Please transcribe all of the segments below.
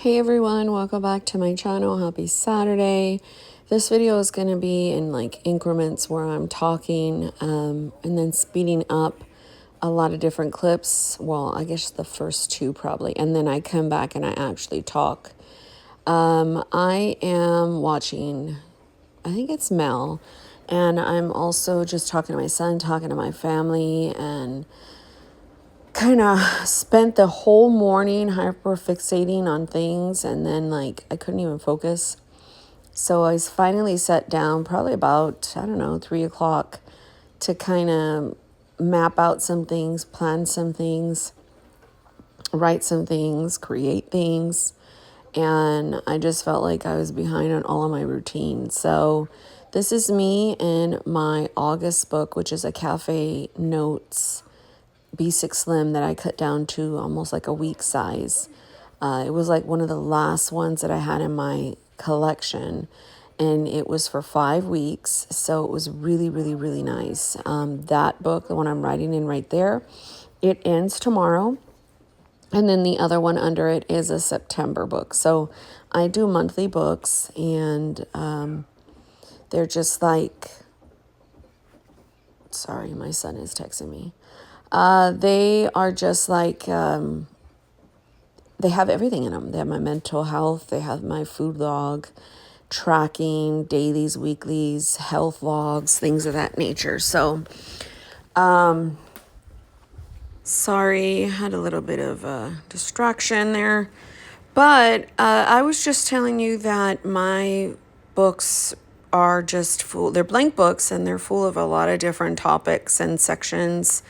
Hey everyone, welcome back to my channel. Happy Saturday. This video is going to be in like increments where I'm talking and then speeding up a lot of different clips. Well, I guess the first two probably. And then I come back and I actually talk. I am watching, I think it's Mel. And I'm also just talking to my son, talking to my family, and kind of spent the whole morning hyper fixating on things, and then like I couldn't even focus. So I finally sat down probably about, I don't know, 3 o'clock to kind of map out some things, plan some things, write some things, create things. And I just felt like I was behind on all of my routine. So this is me in my August book, which is a cafe notes B6 Slim that I cut down to almost like a week size. It was like one of the last ones that I had in my collection, and it was for 5 weeks. So it was really, really, really nice. That book, the one I'm writing in right there, it ends tomorrow. And then the other one under it is a September book. So I do monthly books, and they're just like, sorry, my son is texting me. They are just like, they have everything in them. They have my mental health. They have my food log, tracking, dailies, weeklies, health logs, things of that nature. So, sorry, had a little bit of a distraction there. But I was just telling you that my books are just full. They're blank books, and they're full of a lot of different topics and sections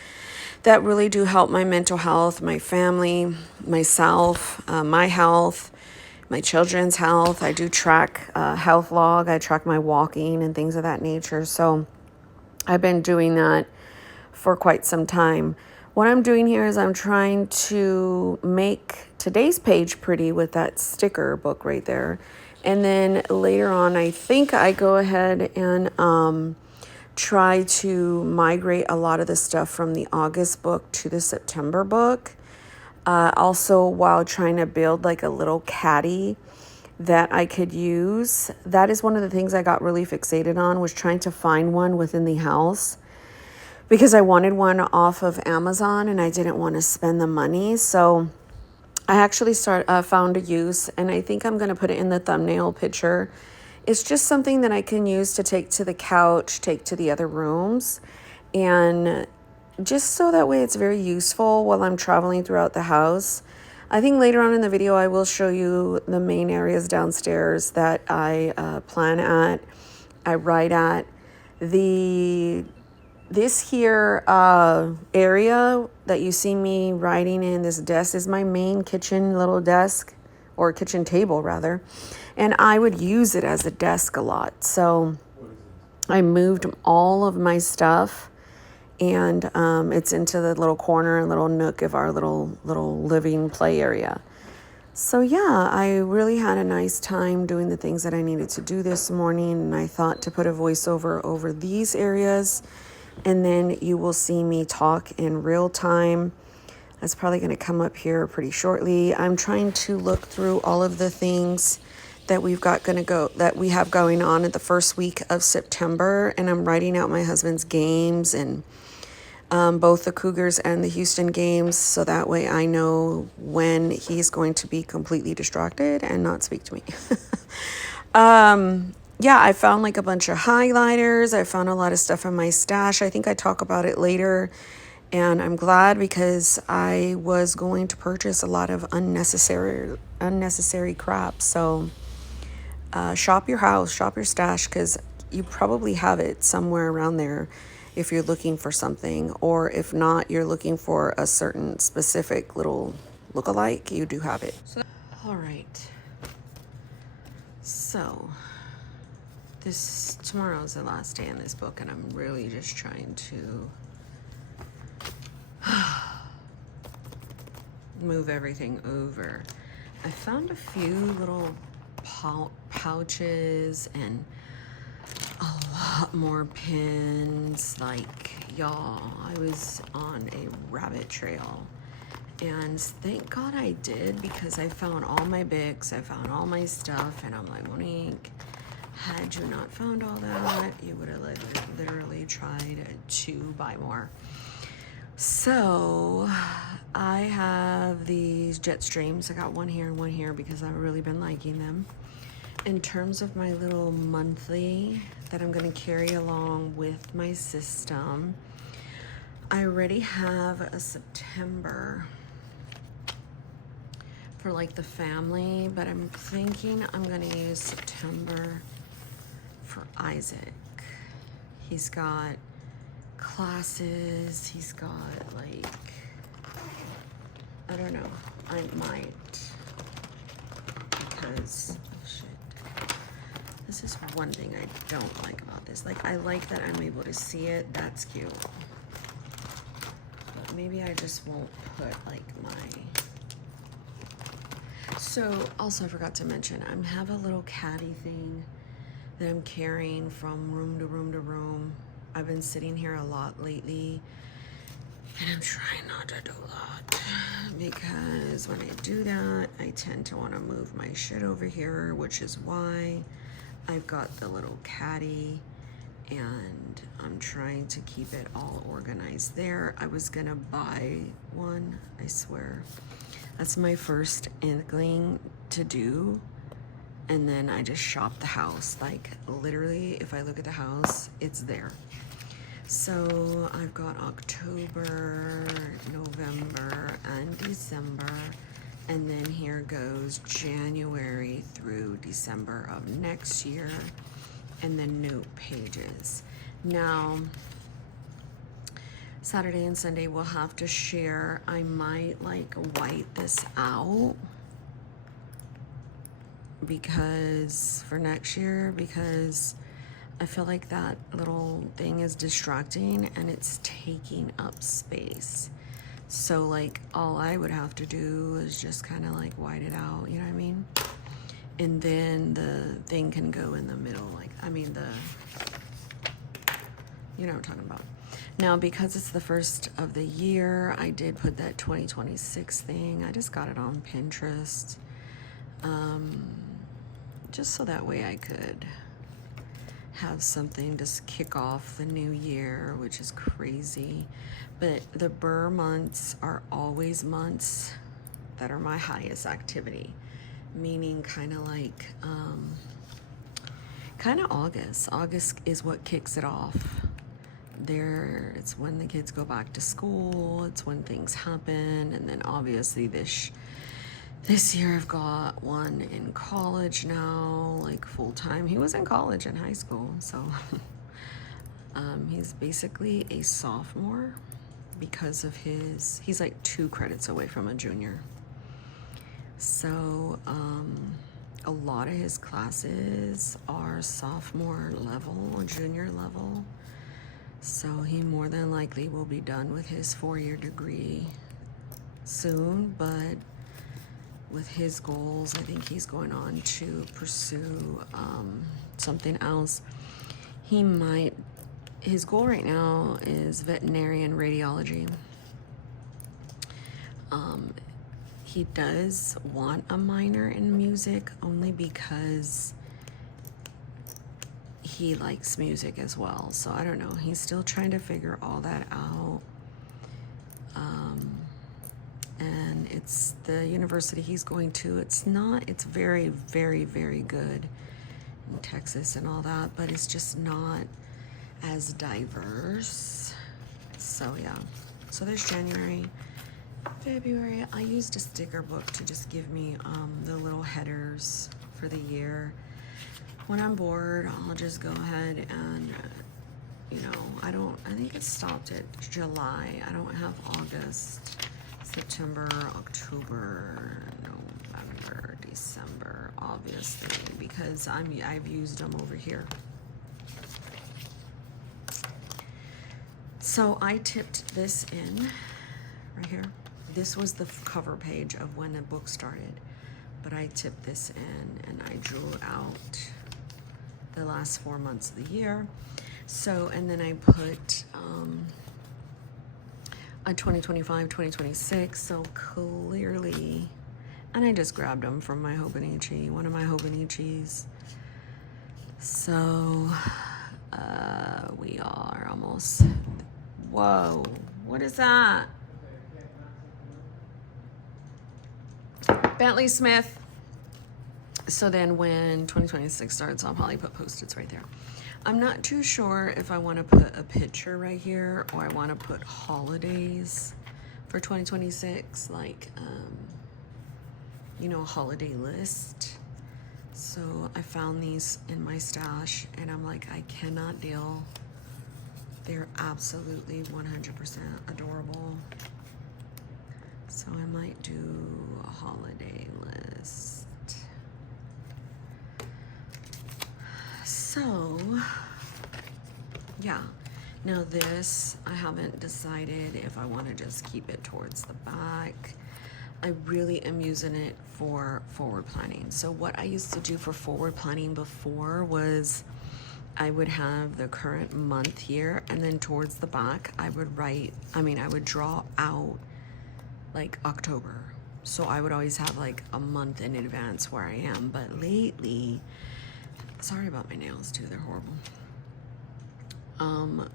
that really do help my mental health, my family, myself, my health, my children's health. I do track health log. I track my walking and things of that nature. So I've been doing that for quite some time. What I'm doing here is I'm trying to make today's page pretty with that sticker book right there. And then later on, I think I go ahead and try to migrate a lot of the stuff from the August book to the September book. Also, while trying to build like a little caddy that I could use. That is one of the things I got really fixated on, was trying to find one within the house, because I wanted one off of Amazon and I didn't want to spend the money. So I actually found a use, and I think I'm going to put it in the thumbnail picture. It's just something that I can use to take to the couch, take to the other rooms, and just so that way it's very useful while I'm traveling throughout the house. I think later on in the video I will show you the main areas downstairs that I plan at, I write at. This here area that you see me writing in, this desk, is my main kitchen little desk, or kitchen table rather. And I would use it as a desk a lot. So I moved all of my stuff, and it's into the little corner and little nook of our little living play area. So yeah, I really had a nice time doing the things that I needed to do this morning, and I thought to put a voiceover over these areas, and then you will see me talk in real time. That's probably going to come up here pretty shortly. I'm trying to look through all of the things that we have going on at the first week of September, and I'm writing out my husband's games, and both the Cougars and the Houston games, so that way I know when he's going to be completely distracted and not speak to me. Yeah, I found like a bunch of highlighters. I found a lot of stuff in my stash. I think I talk about it later. And I'm glad, because I was going to purchase a lot of unnecessary crap. So shop your house, shop your stash, because you probably have it somewhere around there if you're looking for something. Or if not, you're looking for a certain specific little look-alike, you do have it. All right. So tomorrow's the last day in this book, and I'm really just trying to move everything over. I found a few little pouches and a lot more pins. Like, y'all, I was on a rabbit trail, And thank God I did, because I found all my Bics, I found all my stuff, and I'm like, Monique, had you not found all that, you would have literally tried to buy more. So I have these jet streams. I got one here and one here because I've really been liking them. In terms of my little monthly that I'm going to carry along with my system, I already have a September for like the family, but I'm thinking I'm going to use September for Isaac. He's got classes, he's got like, I don't know, I might, because, oh shit, this is one thing I don't like about this. Like, I like that I'm able to see it, that's cute, but maybe I just won't put like my, so also I forgot to mention, I have a little caddy thing that I'm carrying from room to room to room. I've been sitting here a lot lately, and I'm trying not to do that, because when I do that, I tend to want to move my shit over here, which is why I've got the little caddy, and I'm trying to keep it all organized there. I was gonna buy one, I swear. That's my first inkling to do. And then I just shop the house. Like, literally, if I look at the house, it's there. So I've got October, November, and December. And then here goes January through December of next year. And then note pages. Now, Saturday and Sunday we'll have to share. I might like white this out because for next year, because I feel like that little thing is distracting and it's taking up space. So like all I would have to do is just kind of like white it out, you know what I mean? And then the thing can go in the middle, like, I mean you know what I'm talking about. Now, because it's the first of the year, I did put that 2026 thing. I just got it on Pinterest. Just so that way I could have something to kick off the new year, which is crazy. But the Burr months are always months that are my highest activity, meaning kind of like, kind of August. August is what kicks it off. It's when the kids go back to school, it's when things happen, and then obviously this year I've got one in college now, like full-time. He was in college and high school, so he's basically a sophomore because of he's like 2 credits away from a junior. So a lot of his classes are sophomore level or junior level. So he more than likely will be done with his 4-year degree soon, but with his goals, I think he's going on to pursue something else. His goal right now is veterinarian radiology. He does want a minor in music only because he likes music as well. So I don't know. He's still trying to figure all that out. And it's the university he's going to. It's very, very, very good in Texas and all that, but it's just not as diverse. So yeah. So there's January. February, I used a sticker book to just give me the little headers for the year. When I'm bored, I'll just go ahead and, I think it stopped at July. I don't have August, September, October, November, December, obviously, because I've used them over here. So I tipped this in right here. This was the cover page of when the book started, but I tipped this in and I drew out the last 4 months of the year. So, and then I put, 2025, 2026. So clearly, and I just grabbed them from my Hobonichi, one of my Hobonichis. So we are almost, whoa, what is that? Bentley Smith. So then when 2026 starts, I'll probably put Post-its right there. I'm not too sure if I want to put a picture right here or I want to put holidays for 2026, like, you know, a holiday list. So I found these in my stash and I'm like, I cannot deal. They're absolutely 100% adorable. So I might do a holiday list. So, yeah. Now this, I haven't decided if I want to just keep it towards the back. I really am using it for forward planning. So what I used to do for forward planning before was I would have the current month here, and then towards the back, I would draw out like October. So I would always have like a month in advance where I am. But lately, sorry about my nails too, they're horrible.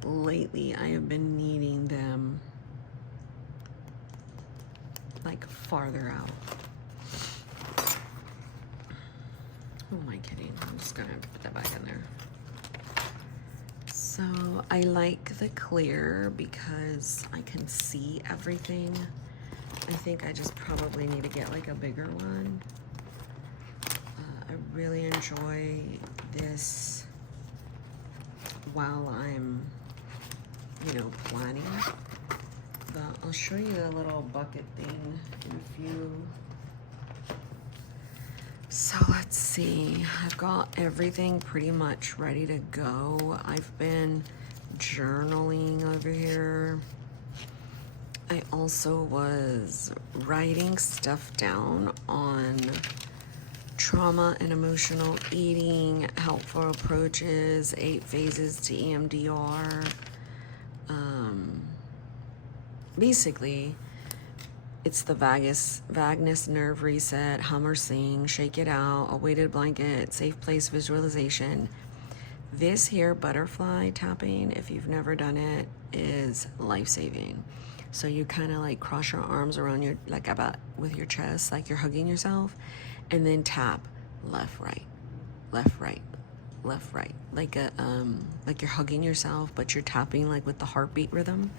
Lately I have been needing them like farther out. Who am I kidding? I'm just gonna put that back in there. So I like the clear because I can see everything. I think I just probably need to get like a bigger one. I really enjoy this while I'm, you know, planning. But I'll show you the little bucket thing in a few. So let's see. I've got everything pretty much ready to go. I've been journaling over here. I also was writing stuff down on trauma and emotional eating, helpful approaches, 8 phases to EMDR. Basically, it's the vagus nerve reset, hum or sing, shake it out, a weighted blanket, safe place visualization. This here butterfly tapping, if you've never done it, is life-saving. So you kind of like cross your arms around your, like about with your chest, like you're hugging yourself, and then tap left, right, left, right, left, right, like a like you're hugging yourself, but you're tapping like with the heartbeat rhythm.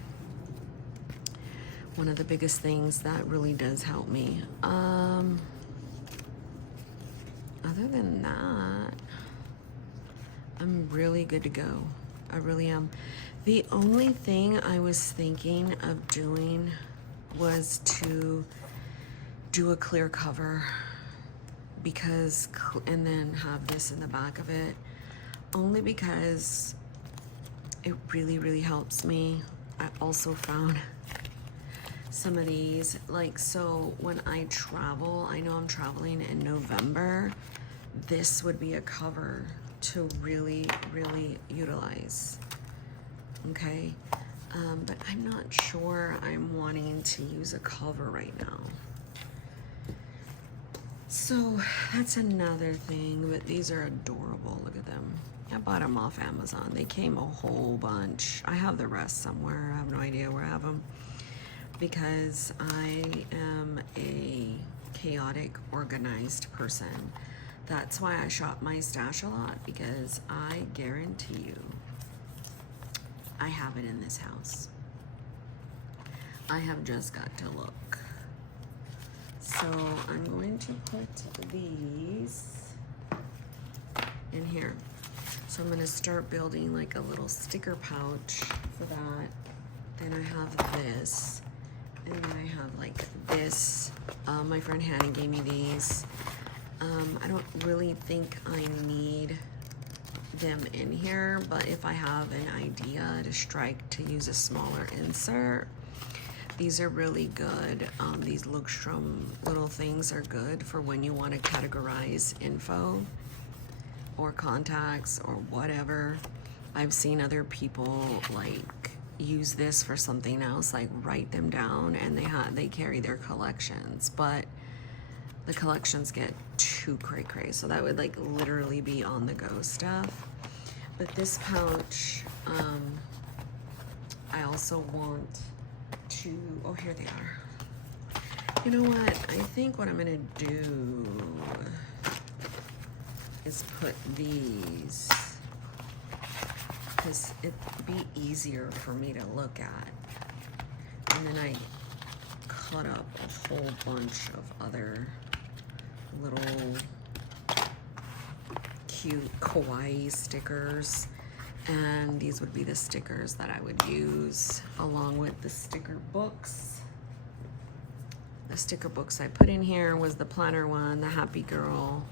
One of the biggest things that really does help me. Other than that, I'm really good to go. I really am. The only thing I was thinking of doing was to do a clear cover, because, and then have this in the back of it, only because it really, really helps me. I also found some of these, like, so when I travel, I know I'm traveling in November, this would be a cover to really, really utilize. Okay, but I'm not sure I'm wanting to use a cover right now. So that's another thing, but these are adorable. Look at them. I bought them off Amazon. They came a whole bunch. I have the rest somewhere. I have no idea where I have them, because I am a chaotic, organized person. That's why I shop my stash a lot, because I guarantee you I have it in this house. I have just got to look. So I'm going to put these in here. So I'm going to start building like a little sticker pouch for that. Then I have this. And then I have like this. My friend Hannah gave me these. I don't really think I need them in here, but if I have an idea to strike to use a smaller insert, these are really good. These Lookstrom little things are good for when you want to categorize info or contacts or whatever. I've seen other people like use this for something else, like write them down, and they carry their collections, but the collections get too cray-cray, so that would like literally be on the go stuff. But this pouch, I also want to, oh, here they are. You know what? I think what I'm gonna do is put these, because it'd be easier for me to look at. And then I cut up a whole bunch of other little cute kawaii stickers. And these would be the stickers that I would use along with the sticker books. The sticker books I put in here was the planner one, the Happy Girl,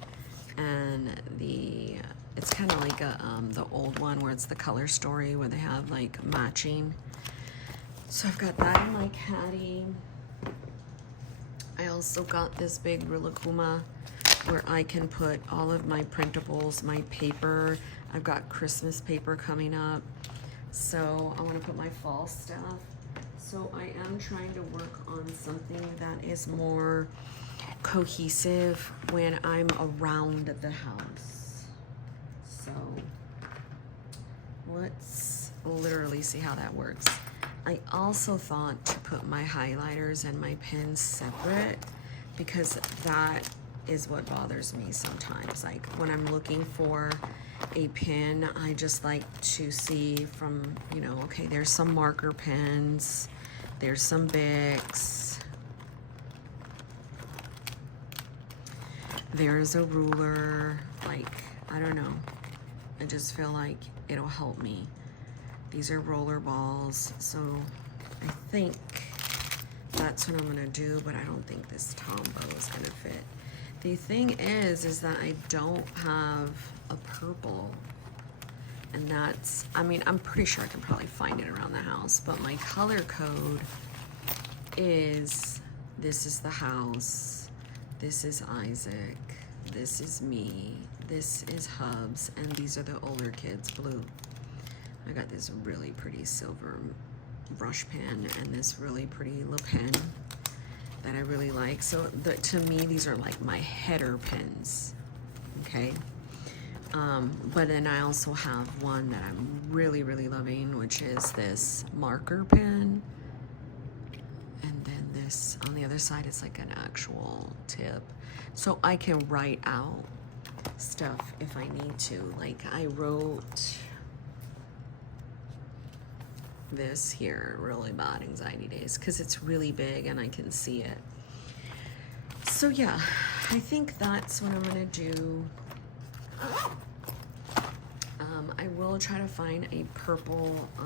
and the, it's kind of like a, the old one where it's the color story where they have like matching. So I've got that in my caddy. I also got this big Rilakkuma where I can put all of my printables, my paper. I've got Christmas paper coming up, so I want to put my fall stuff. So I am trying to work on something that is more cohesive when I'm around the house. So let's literally see how that works. I also thought to put my highlighters and my pens separate, because that is what bothers me sometimes. Like when I'm looking for a pen, I just like to see from, you know, okay, there's some marker pens, there's some Bics, there's a ruler. Like, I don't know, I just feel like it'll help me. These are roller balls, so I think that's what I'm gonna do, but I don't think this Tombow is gonna fit. The thing is that I don't have a purple, and that's, I mean, I'm pretty sure I can probably find it around the house, but my color code is, this is the house, this is Isaac, this is me, this is Hubs, and these are the older kids, blue. I got this really pretty silver brush pen and this really pretty Le Pen that I really like. So to me, these are like my header pens, okay? But then I also have one that I'm really, really loving, which is this marker pen. And then this, on the other side, it's like an actual tip. So I can write out stuff if I need to. Like I wrote this here, really bad anxiety days, because it's really big and I can see it. So yeah, I think that's what I'm gonna do. I will try to find a purple, I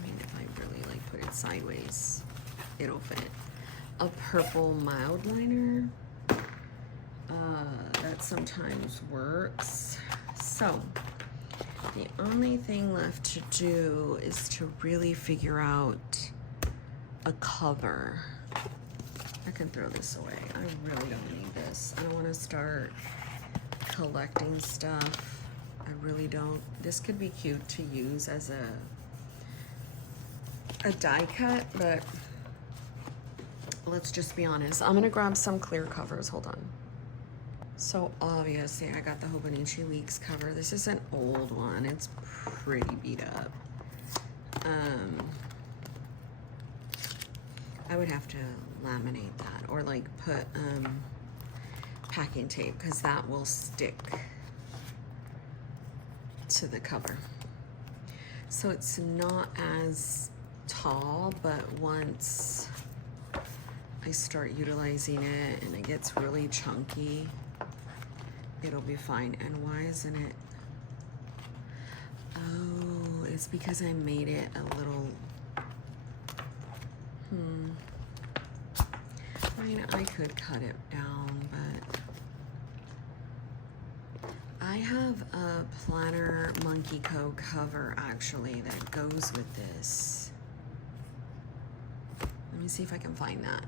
mean, if I really like put it sideways, it'll fit. A purple mild liner, that sometimes works. So the only thing left to do is to really figure out a cover. I can throw this away. I really don't need this. I don't want to start collecting stuff. I really don't. This could be cute to use as a die cut, but let's just be honest. I'm gonna grab some clear covers. Hold on. So obviously I got the Hobonichi Weeks cover. This is an old one. It's pretty beat up. I would have to laminate that or like put packing tape, because that will stick to the cover. So it's not as tall, but once I start utilizing it and it gets really chunky, it'll be fine. And why isn't it? Oh, it's because I made it a little, I mean, I could cut it down, but I have a planner Monkey Co cover actually that goes with this. Let me see if I can find that.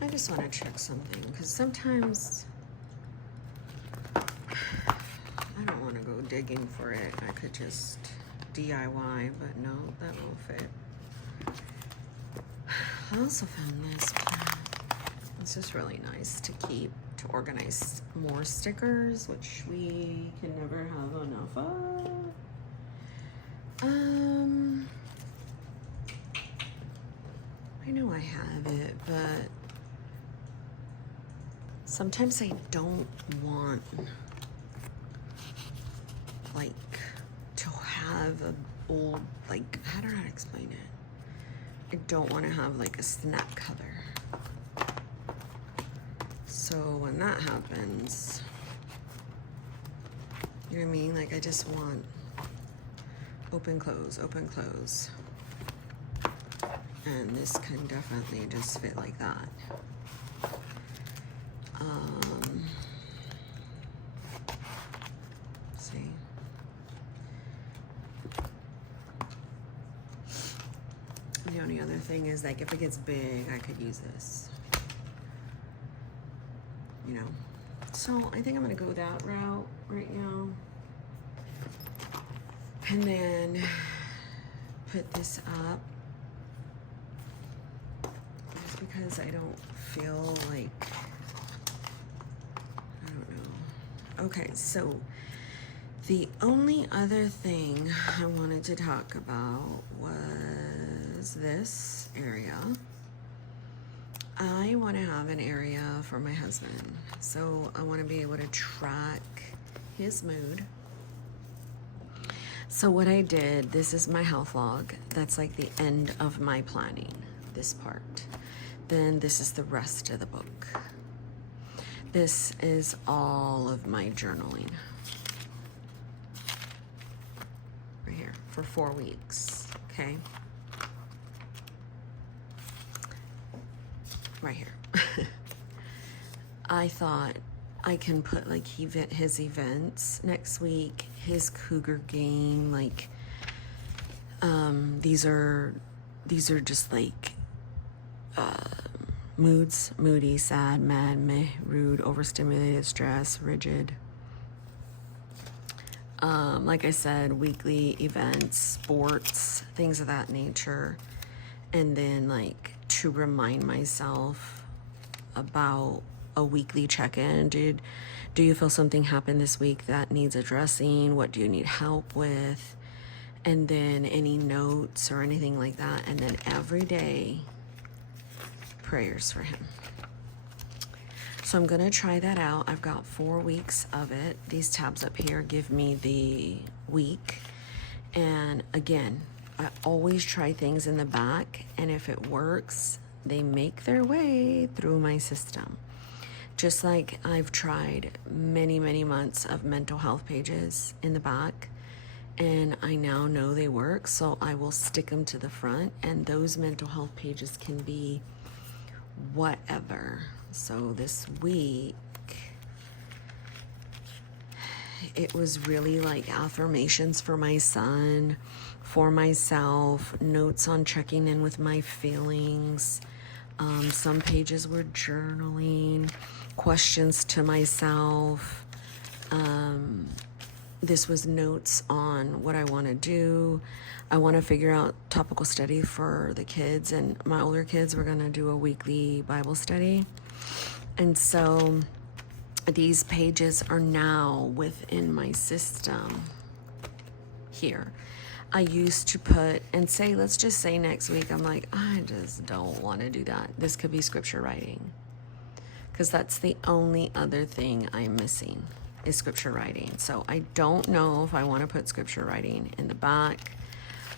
I just want to check something, because sometimes I don't want to go digging for it. I could just DIY, but no, that won't fit. I also found this. It's just really nice to keep, to organize more stickers, which we can never have enough of. I know I have it, but sometimes I don't want, like, to have a old, like, I don't know how to explain it. I don't want to have, like, a snap cover. So when that happens, you know what I mean? Like, I just want open, close, open, close. And this can definitely just fit like that. See? The only other thing is, like, if it gets big, I could use this. You know? So I think I'm gonna go that route right now. And then put this up. Just because I don't feel like, I don't know. Okay, so the only other thing I wanted to talk about was this area. I want to have an area for my husband. So I want to be able to track his mood. So what I did, this is my health log. That's like the end of my planning, this part. Then this is the rest of the book. This is all of my journaling. Right here, for 4 weeks, okay? Right here. I thought I can put like his events next week, his cougar game, like these are just like moods: moody, sad, mad, meh, rude, overstimulated, stress, rigid. Like I said, weekly events, sports, things of that nature. And then like to remind myself about a weekly check-in. Do you feel something happened this week that needs addressing? What do you need help with? And then any notes or anything like that. And then every day, prayers for him. So I'm gonna try that out. I've got 4 weeks of it. These tabs up here give me the week. And again, I always try things in the back, and if it works, they make their way through my system. Just like I've tried many, many months of mental health pages in the back, and I now know they work, so I will stick them to the front, and those mental health pages can be whatever. So this week, it was really like affirmations for my son, for myself, notes on checking in with my feelings. Some pages were journaling, questions to myself. This was notes on what I want to do. I want to figure out topical study for the kids, and my older kids, we're going to do a weekly Bible study. And so these pages are now within my system here. I used to put and say, let's just say next week, I'm like, I just don't want to do that. This could be scripture writing, because that's the only other thing I'm missing is scripture writing. So I don't know if I want to put scripture writing in the back.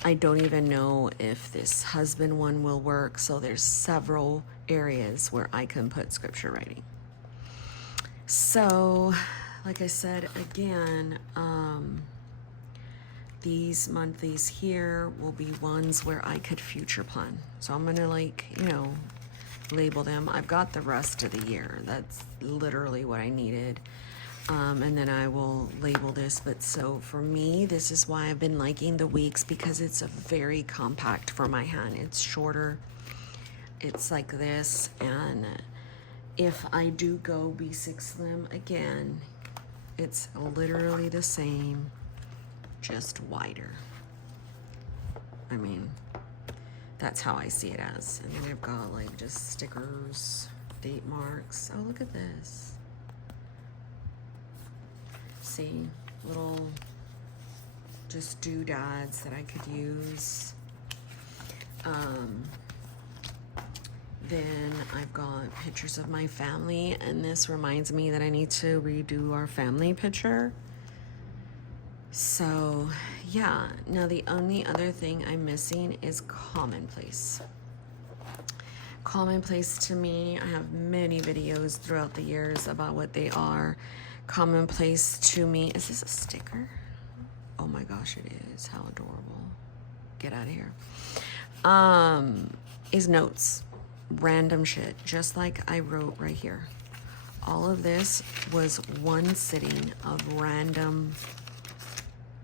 I don't even know if this husband one will work. So there's several areas where I can put scripture writing. So, like I said, again, these monthlies here will be ones where I could future plan. So I'm gonna label them. I've got the rest of the year. That's literally what I needed. And then I will label this. But so for me, this is why I've been liking the weeks, because it's a very compact for my hand. It's shorter. It's like this. And if I do go B6 Slim again, It's literally the same, just wider. I mean, that's how I see it as. And then I've got like just stickers, date marks. Oh, look at this. See, little just doodads that I could use. Then I've got pictures of my family, and this reminds me that I need to redo our family picture. So yeah, now the only other thing I'm missing is Commonplace. Commonplace to me, I have many videos throughout the years about what they are. Commonplace to me, is this a sticker? Oh my gosh, it is. How adorable. Get out of here. Is notes. Random shit, just like I wrote right here. All of this was one sitting of random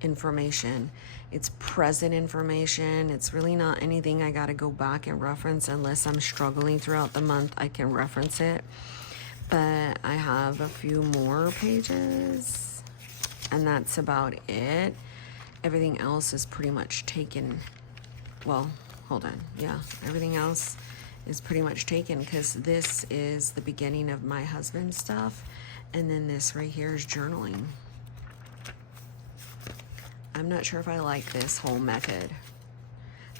information. It's present information. It's really not anything I gotta go back and reference unless I'm struggling throughout the month. I can reference it. But I have a few more pages, and that's about it. Everything else is pretty much taken. Well, hold on. Yeah, everything else is pretty much taken because this is the beginning of my husband's stuff, and then this right here is journaling. I'm not sure if I like this whole method.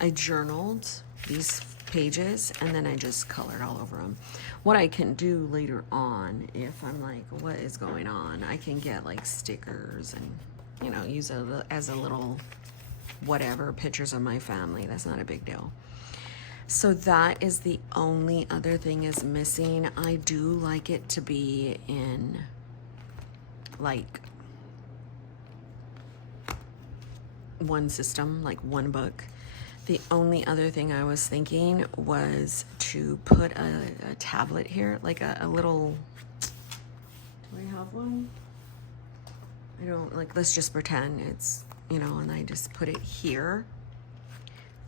I journaled these pages and then I just colored all over them. What I can do later on, if I'm like, what is going on, I can get like stickers and, you know, use it as a little whatever, pictures of my family. That's not a big deal. So that is the only other thing is missing. I do like it to be in like one system, like one book. The only other thing I was thinking was to put a tablet here, like a little, do I have one? I don't, like, let's just pretend it's, you know, and I just put it here.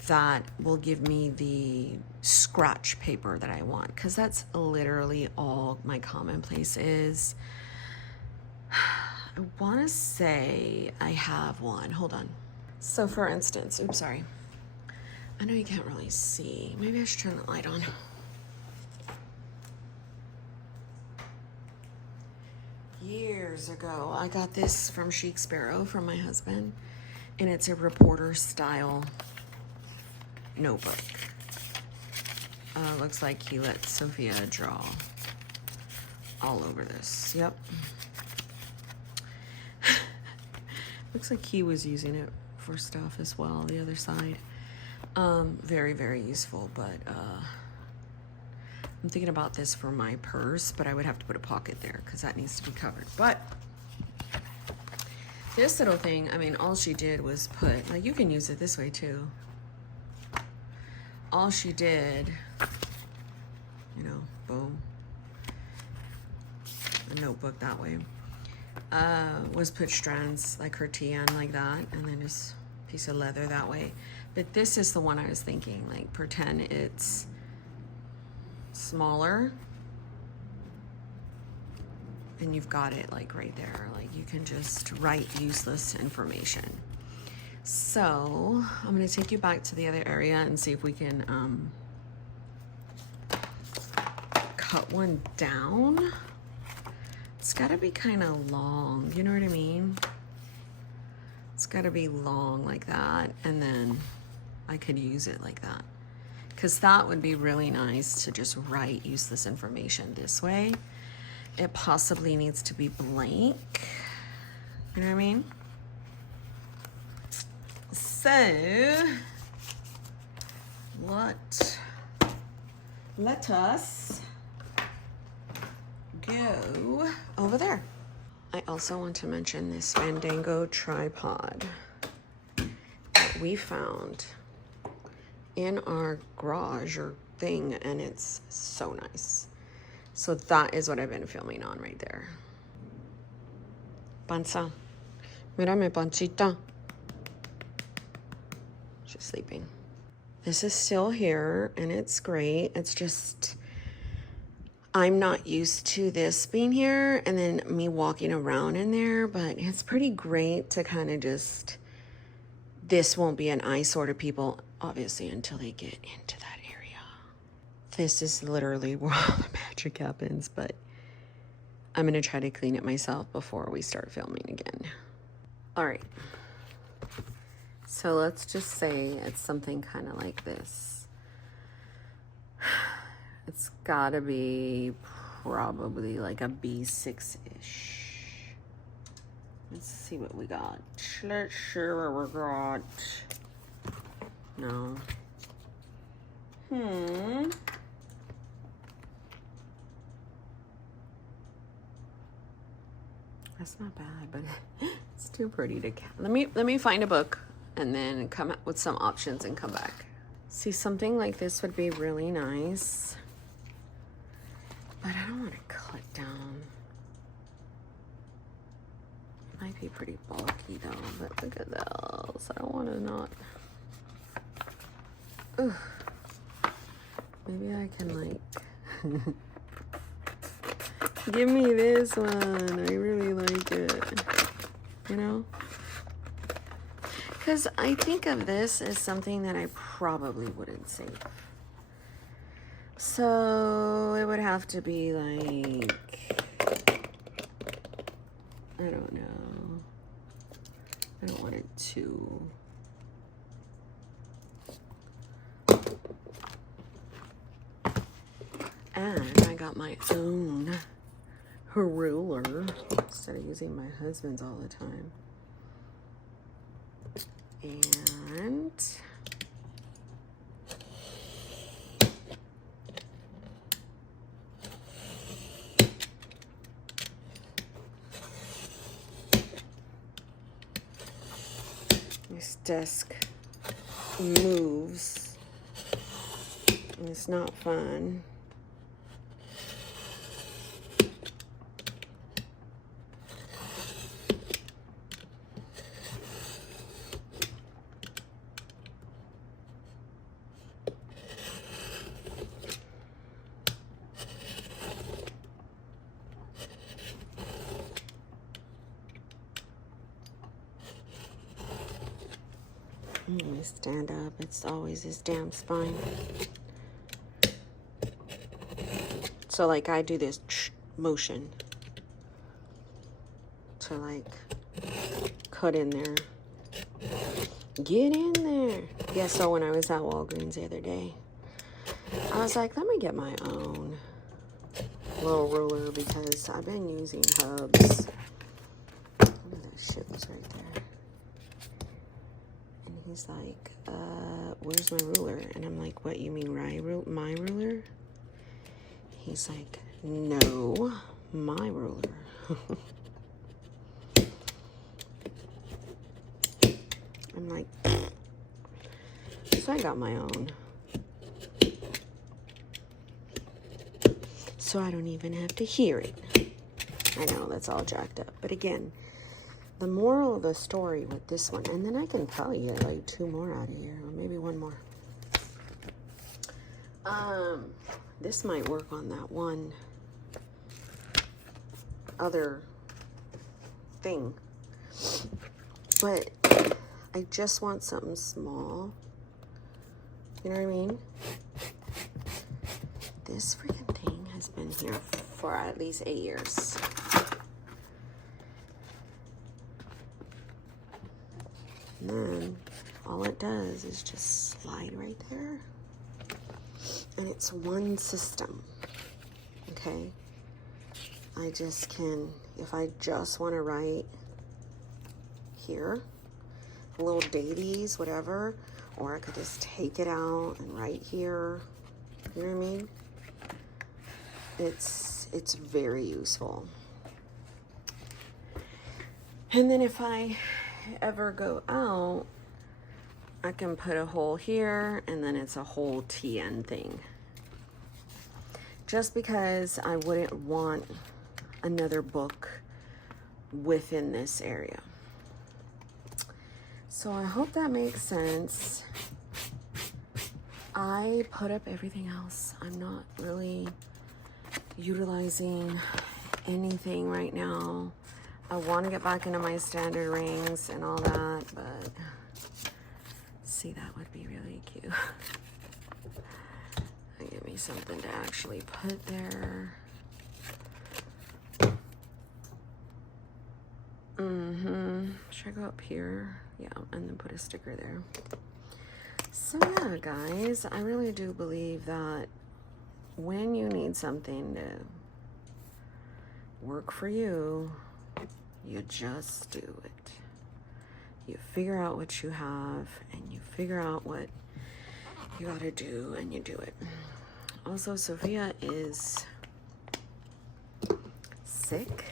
That will give me the scratch paper that I want, because that's literally all my Commonplace is. I want to say I have one. Hold on. So for instance, oops, sorry. I know you can't really see. Maybe I should turn the light on. Years ago, I got this from Chic Sparrow from my husband, and it's a reporter style notebook. Looks like he let Sophia draw all over this. Yep. Looks like he was using it for stuff as well, the other side. Very, very useful, but I'm thinking about this for my purse, but I would have to put a pocket there because that needs to be covered. But this little thing, I mean, all she did was put, like, you can use it this way too. All she did, you know, boom, a notebook that way, was put strands like her TN like that, and then just a piece of leather that way. But this is the one I was thinking, like, pretend it's smaller and you've got it like right there, like you can just write useless information. So I'm going to take you back to the other area and see if we can cut one down. It's got to be kind of long, you know what I mean? It's got to be long like that, and then I could use it like that, because that would be really nice to just write useless information this way. It possibly needs to be blank, you know what I mean? So let us go over there. I also want to mention this Fandango tripod that we found in our garage or thing, and it's so nice. So that is what I've been filming on right there. Panza. Mírame, pancita. She's sleeping. This is still here, and it's great. It's just, I'm not used to this being here and then me walking around in there, but it's pretty great to kind of just, this won't be an eyesore to people, obviously, until they get into that area. This is literally where all the magic happens, but I'm going to try to clean it myself before we start filming again. All right. So let's just say it's something kind of like this. It's gotta be probably like a B6-ish. Let's see what we got. Let's see what we got. No. That's not bad, but it's too pretty to count. Let me find a book and then come up with some options and come back. See, something like this would be really nice. But I don't want to cut down. It might be pretty bulky though, but look at those. I don't want to not. Ugh. Maybe I can like, give me this one. I really like it, you know? Because I think of this as something that I probably wouldn't save. So it would have to be like, I don't know. I don't want it too. And I got my own ruler instead of using my husband's all the time. And this desk moves, and it's not fun. Let me stand up. It's always this damn spine. So like I do this motion to like cut in there. Get in there. Yeah, so when I was at Walgreens the other day, I was like, let me get my own little ruler because I've been using hubs. Look at that shit was right there. And he's like, where's my ruler? And I'm like, what, you mean my ruler? He's like, no, my ruler. I'm like, so I got my own. So I don't even have to hear it. I know, that's all jacked up. But again, the moral of the story with this one, and then I can probably get like 2 more out of here, or maybe 1 more. This might work on that one other thing. But I just want something small. You know what I mean? This freaking thing has been here for at least 8 years. And then all it does is just slide right there. And it's one system. Okay? I just can, if I just want to write here, little dailies, whatever, or I could just take it out and write here. You know what I mean? It's very useful. And then if I ever go out, I can put a hole here, and then it's a whole TN thing. Just because I wouldn't want another book within this area. So I hope that makes sense. I put up everything else. I'm not really utilizing anything right now. I want to get back into my standard rings and all that, but see, that would be really cute. Give me something to actually put there. Should I go up here? Yeah, and then put a sticker there. So yeah, guys, I really do believe that when you need something to work for you, you just do it. You figure out what you have and you figure out what you gotta do and you do it. Also, Sophia is sick.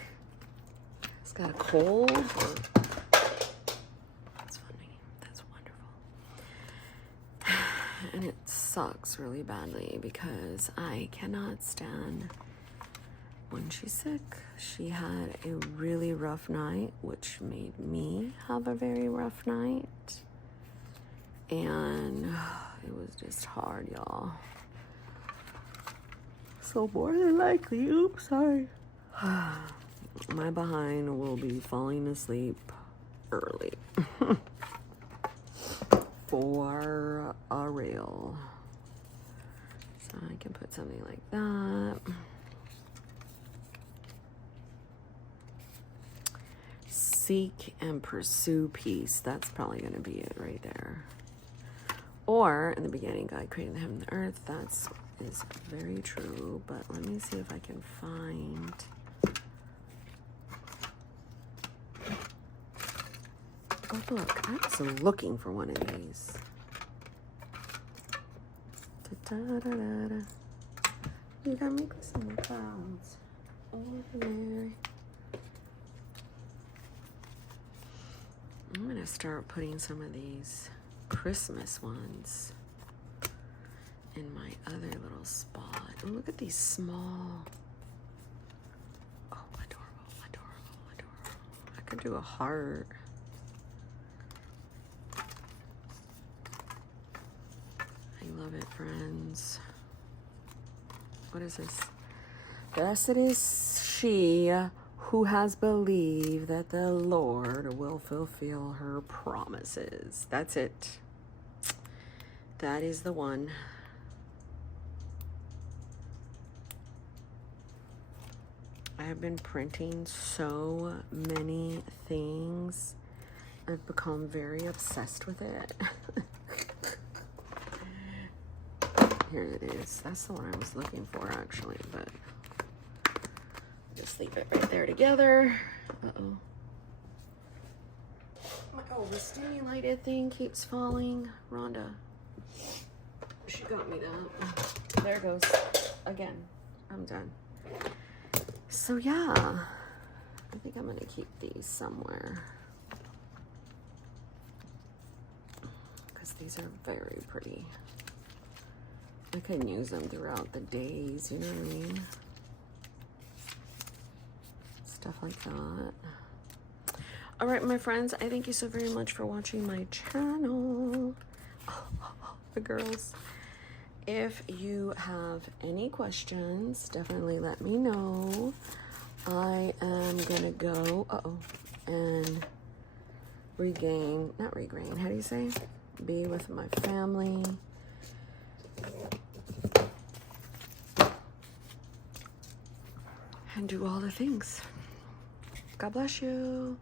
She's got a cold. That's funny. That's wonderful. And it sucks really badly because I cannot stand when she's sick. She had a really rough night, which made me have a very rough night. And it was just hard, y'all. So more than likely, oops, sorry. My behind will be falling asleep early. For a real. So I can put something like that. Seek and pursue peace. That's probably going to be it right there. Or, in the beginning, God created the heaven and the earth. That is very true. But let me see if I can find... Oh, look. I was looking for one of these. Da-da-da-da-da. You gotta make some more clouds. Over there. I'm gonna start putting some of these Christmas ones in my other little spot. Oh, look at these small. Oh, adorable, adorable, adorable. I could do a heart. I love it, friends. What is this? Blessed is she who has believed that the Lord will fulfill her promises. That's it. That is the one. I have been printing so many things. I've become very obsessed with it. Here it is. That's the one I was looking for, actually, but just leave it right there together. Uh-oh. My overstimulated thing keeps falling. Rhonda. She got me that. There it goes. Again. I'm done. So, yeah. I think I'm going to keep these somewhere. Because these are very pretty. I can use them throughout the days, you know what I mean? Stuff like that. All right, my friends, I thank you so very much for watching my channel. The girls. If you have any questions, definitely let me know. I am gonna go, and not regain, how do you say? Be with my family. And do all the things. God bless you.